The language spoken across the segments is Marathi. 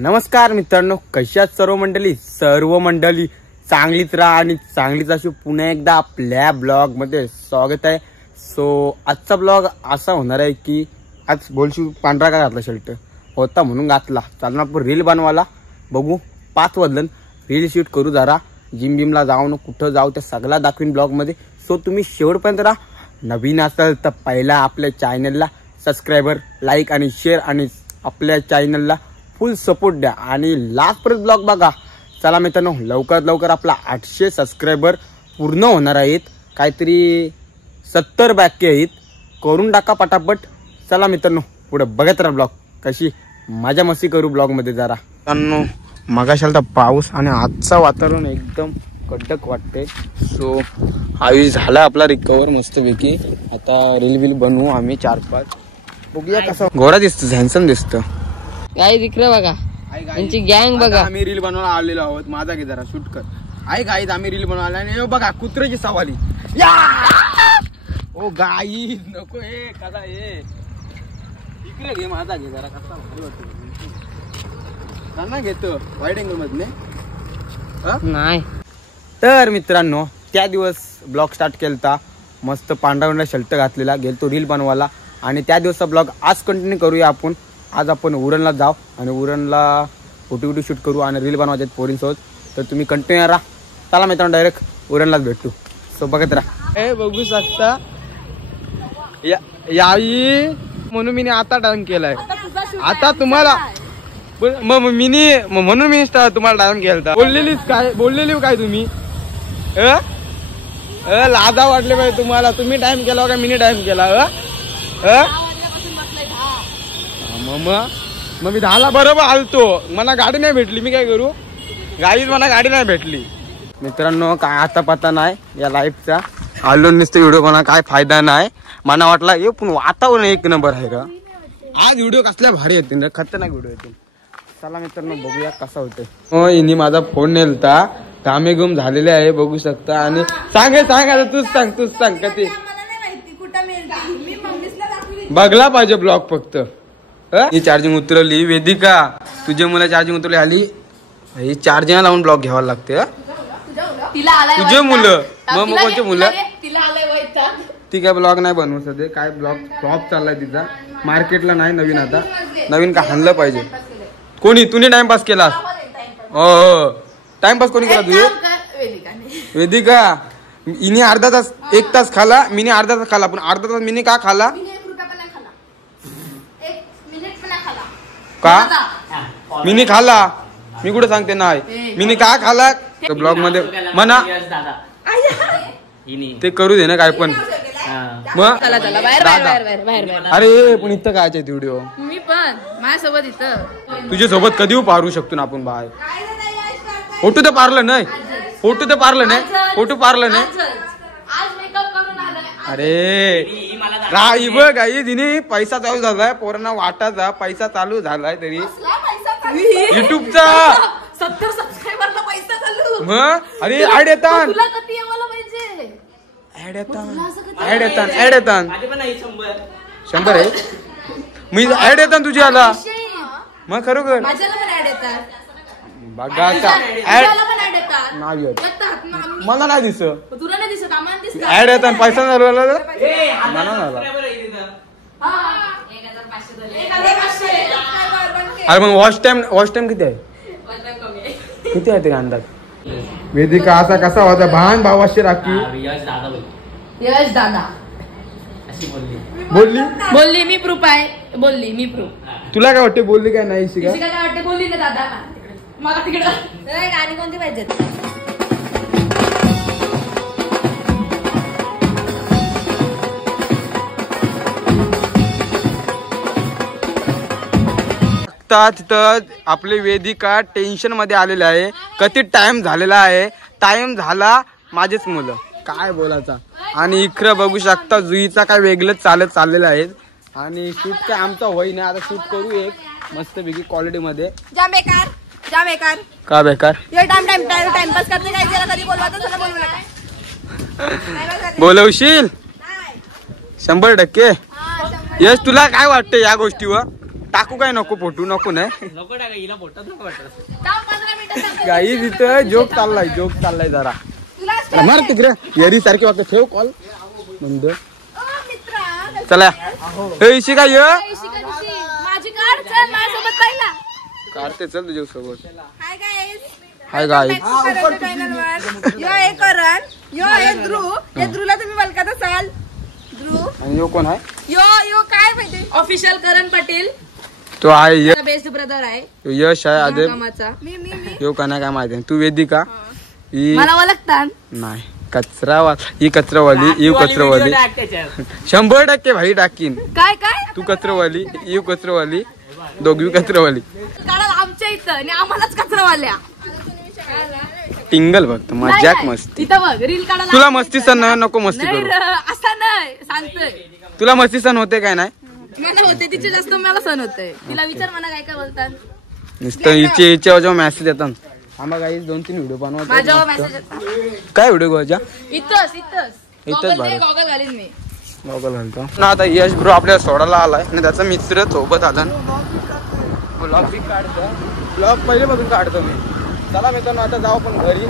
नमस्कार मित्रांनो, कशात सर्व मंडळी चांगलीच राहा आणि चांगलीच अशी पुन्हा एकदा आपल्या ब्लॉग मध्ये स्वागत आहे। सो आजचा ब्लॉग असा होणार आहे की आज बोलशी पांढरा का घातला शर्ट होता म्हणून घातला, चालणार आपण रील बनवायला बघू 5 वाजलं रील शूट करू, जरा जिम ला जाऊन कुठं जाऊ ते सगळा दाखवीन ब्लॉग मध्ये। सो तुम्ही शेवटपर्यंत राहा। नवीन असाल तर पहिला आपल्या चॅनलला सबस्क्राइबर, लाईक आणि शेअर आणि आपल्या चॅनलला फुल सपोर्ट द्या आणि लास्ट पर्यंत ब्लॉग बघा। चला मित्रांनो, लवकरात लवकर आपला 800 सबस्क्राइबर पूर्ण होणार आहेत, काहीतरी 70 बाकी आहेत, करून टाका पटापट। चला मित्रांनो, पुढे बघत राहा ब्लॉग, कशी मजा मस्ती करू ब्लॉग मध्ये जरा। मित्रांनो मगाशाल तर पाऊस आणि आजचं वातावरण एकदम कडक वाटते। सो आयुष झाला आपला रिकवर मस्तपैकी, आता रील बिल बनवू आम्ही 4-5, बघूया कसं गोरा दिसतो, हँडसम दिसतो। काय दिखलं बघा, यांची गँग बघा। आम्ही रील बनवायला आलेलो आहोत, माझा घे जरा शूट कर। आई गाईज आम्ही रील बनवायला आणि बघा कुत्र्याची सवारी। ओ गाई नको हे कदा हे इकडे घे, माझा घे जरा, कसा भारी वाटतो त्यांना घेतो वाईड अँगल मधले नाही। तर मित्रांनो त्या दिवस ब्लॉग स्टार्ट केलता, मस्त पांढरा शर्ट घातलेला, गेलतो रील बनवायला आणि त्या दिवसचा ब्लॉग आज कंटिन्यू करूया आपण। आज आपण उरणला जाऊ आणि उरणला फोटो शूट करू आणि रील बनवायचे पोरींसोबत, तर तुम्ही कंटिन्यू राहा। चला मित्रांनो डायरेक्ट उरणलाच भेटू, सो बघत राहा। हे बघू शकता याई म्हणून मी आता डाऊन केलाय, आता तुम्हाला म्हणून मी तुम्हाला डाऊन केलता। बोललेली काय तुम्ही लाजा वाटले पाहिजे तुम्हाला, तुम्ही टाइम केला का मी टाइम केला? मग मी 10ला बरोबर आलतो, मला गाडी नाही भेटली, मी काय करू? गाडीच मला गाडी नाही भेटली। मित्रांनो काय आता पता नाही या लाईफचा, आलो नुसतं व्हिडिओ बना काय फायदा नाही। मला वाटला हे पण वातावरण एक नंबर आहे का, आज व्हिडिओ कसल्या भारी येतील रे, खतरनाक व्हिडिओ येतील। चला मित्रांनो बघूया कसा होतंय। हो हिनी माझा फोन नेलता, कामे गुम झालेले आहे बघू शकता। आणि सांग तूच सांग कधी बघला पाहिजे ब्लॉग फक्त। ही चार्जिंग उतरवली वेदिका, तुझ्या मुला चार्जिंग उतरवली आली, ही चार्जिंग लावून ब्लॉग घ्यावा लागते। तुझे मुलं मग कोणते मुलं, ती काय ब्लॉग नाही बनवू सध्या, काय ब्लॉग फ्लॉप चाललाय तिचा, मार्केटला नाही नवीन, आता नवीन का हाणलं पाहिजे। कोणी तुम्ही टाइमपास केला? हो टाइमपास कोणी केला? तुझे वेदिका, हिने अर्धा तास 1 तास खाला, मीने अर्धा तास खाला, पण अर्धा तास मीने का खाला का मीने खाला, मी कुठे सांगते नाही, मीने का खाला ब्लॉग मध्ये म्हणा ते करू दे ना काय पण। मग अरे पण इथं काय व्हिडिओ, मी पण माझ्यासोबत इथं तुझ्या सोबत कधी पारू शकतो ना आपण बाय। फोटो तर पारलं नाही, फोटो पारलं नाही। अरे राई बघ आई तिने पैसा चालू झालाय, पोरांना वाटायचा पैसा चालू झालाय तरी युट्यूबचा 70 सबस्क्रायबरला पैसा चालू। मग अरे ऍड येतात, तुला किती यावला पाहिजे? ऍड येतात 100 आहे मी ऍड येतात तुझी आला, मग खरोखर माझ्याला पण ऍड येतात बघा नाही येत, मला नाही दिसत, तुला नाही दिसत, आम्हाला दिसत ऍड येतात पैसा झाला मला झाला। अरे मग वॉच टाइम किती आहे, किती आहे ते अंदाज? वेदिका असा कसा होता भान भावाशी राखी, यश दादा बोलली मी प्रूफ आहे, बोलली मी प्रूफ। तुला काय वाटते बोलली काय नाही? शिका काय वाटते बोलली ना दादा, मला तिकडे गाणी कोणती पाहिजे? तिथं आपली वेदिका टेन्शन मध्ये आलेले आहे, किती टाइम झालेला आहे, टाइम झाला माझेच मुलं काय बोलायचा। आणि इकडे बघू शकता जुईचा काय वेगळंच चाललेलं आहे आणि शूट काय आमचा होई नाही, आता शूट करू एक मस्त पैकी क्वालिटी मध्ये। जाम बेकार का बेकार टाइमपास करते काय, जरा कधी बोलवायचं तुला बोलवलं काय? बोलवशील 100%। यश तुला काय वाटतं या गोष्टीवर? टाकू काय नको फोटो नको नाही जाऊ 15 मिनिटात काही तिथं जोक चाललाय जरा तुला मार तिकडे येरी सारखी वाटत ठेव कॉल बंद मित्रा चला हे इशी काय ये माझी कार चल माझ्यासोबत पहिला काढते चल तुझ्या सोबत हाय गाईस हाय गाईस यो आहे करण यो आहे ध्रुव या ध्रुवला तुम्ही वलकत असाल ध्रुव आणि यो कोण आहे यो काय माहिती ऑफिशियल करण पाटील तो आहे बेस्ट ब्रदर आहे यो यश आहे आदे कामाचा मी यो का नाही काय माहिती तू वेदिका ही मला ओळखतात नाही ही कचरावाली ही कचरावाली 100% भाई टाकीन काय तू कचरावाली ही कचरावाली दोघी कचरावाली काढाल आमच्या इथं आणि आम्हालाच कचरावाल्या टिंगल फक्त मजाक मस्ती इथं बघ रील काढायला तुला मस्ती सण नाही नको मस्ती नाही करू असं नाही सांगतोय तुला मस्ती सण होते काय नाही मला होते तिचे जास्त मला सण होते तिला विचार मला काय बोलतात नुसतं हिच्या मेसेज येतात आम्हाला काही 2-3 व्हिडिओ माझ्या बनवतात मेसेज काय व्हिडिओ गोच्या इथंच भारी. गॉगल घालीन मी गॉगल घालतो ना आता यश ब्रो आपल्याला सोडायला आलाय आणि त्याचा मित्र सोबत आला ब्लॉग बी काढतो ब्लॉग पहिले बघून काढतो मी चला मित्रांनो आता जाऊ पण घरी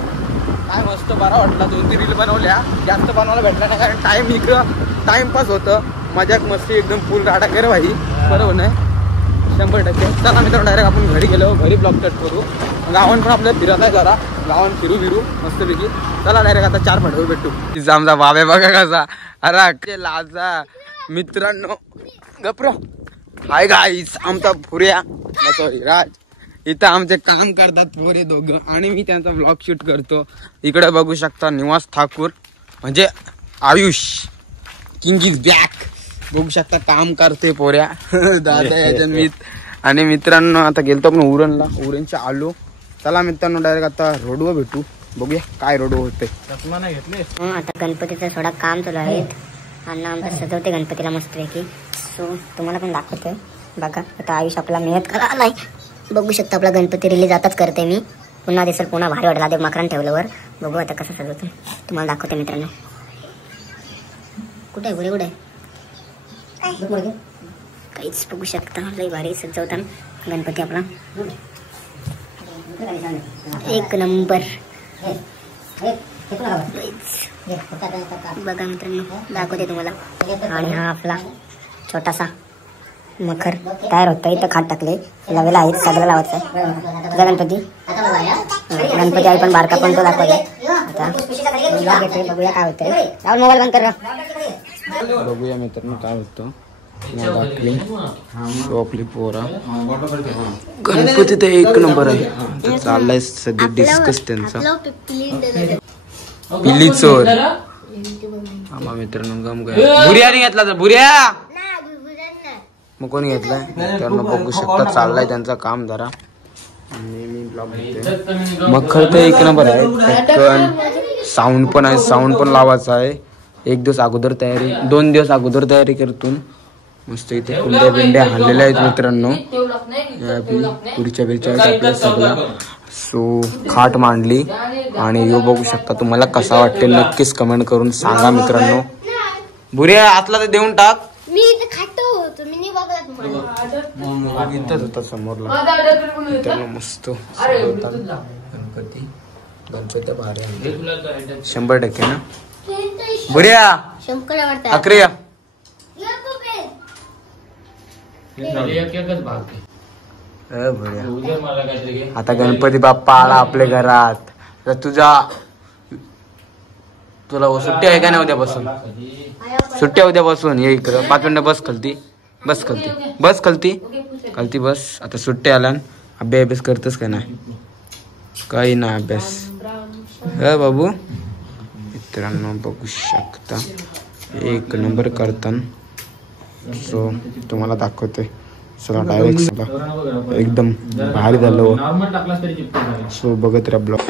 काय मस्त बरा वाटला 2-3 रील बनवल्या जास्त बनवायला भेटला नाही कारण टाइम इकडं टाइमपास होतं मजाक मस्ती एकदम फुल राडा कर भाई बरोबर नाही 100%. चला मित्रांनो डायरेक्ट आपण घरी गेलो घरी ब्लॉग कट करू गावान पण आपल्याला फिरत आहे जरा गावान फिरू मस्तपैकी चला डायरेक्ट आता 4 फटवे भेटू तिचा आमचा बाबे बघा कसा अरे लाजा मित्रांनो गप्रो हाय गाईस आमचा पुऱ्या सॉरी राज इथं आमचे काम करतात पोरे दोघं आणि मी त्यांचा ब्लॉग शूट करतो इकडे बघू शकता निवास ठाकूर म्हणजे आयुष किंग इज बॅक बघू शकता काम करते पोऱ्या दादा याच्या आणि मित्रांनो आता गेलतो आपण उरणच्या आलो चला मित्रांनो डायरेक्ट आता रोडवर भेटू बघूया काय रोडवर होते आता गणपतीचं थोडा काम चालू आहे अण्णा आमचा सजवते गणपतीला मस्तपैकी सो तुम्हाला पण दाखवतोय बघा आता आयुष आपला मेहनत करा आलाय बघू शकता आपला गणपती रिलीज आताच करते मी पुन्हा दिसेल पुन्हा भारी वाटला ते मकरान ठेवल्यावर बघू आता कसं सजवतोय तुम्हाला दाखवते मित्रांनो कुठे आहे काहीच बघू शकता लई भारी सजवताना गणपती आपला एक नंबर बघा मित्रांनो दाखवते तुम्हाला आणि हा आपला छोटासा मखर तयार होता इथं खाट टाकले लावायला आहेत सगळं लावायचं आहे तुझा गणपती आई पण बारका पण तो दाखवायचा आता बघूया काय होतंय राहुल मोबाईल बंद कर बघूया मित्रांनो काय होतं आपली पोरा गणपती तर 1 नंबर आहे चाललाय सध्या डिस्कस त्यांचा पिली चोर आम्हा मित्रांनो गम गया बुऱ्याने घेतला तर बुऱ्या मग कोणी घेतलाय मित्रांनो बघू शकता चाललाय त्यांचा काम जरा मखर तर 1 नंबर आहे पटकन साऊंड पण आहे साऊंड पण लावायचा आहे 1 दिवस अगोदर तयारी 2 दिवस अगोदर तयारी करतून मस्त इथे कुंड्या बिंड्या आणलेल्या आहेत मित्रांनो पुढच्या आपल्या सगळा सो खाट मांडली आणि यो बघू शकता तुम्हाला कसा वाटते नक्कीच कमेंट करून सांगा मित्रांनो बुऱ्या आतला तर देऊन टाक मी खातो तुम्ही बघत इथंच होता समोरला मित्रांनो मस्त गणपती भारी 100% ना बुऱ्या अक्रिया आता गणपती बाप्पा आला आपल्या घरात तर तुला सुट्टी आहे का नाही उद्यापासून सुट्ट्या उद्यापासून ये इकडं 5 मिनिटं बस खालती बस आता सुट्ट्या आल्या अभ्यास करतस का नाही काही नाही अभ्यास बाबू मित्रांनो बघू शकता 1 नंबर करताना सो तुम्हाला दाखवतोय चला डायरेक्ट एकदम भारी झालं सो बघत राहा ब्लॉग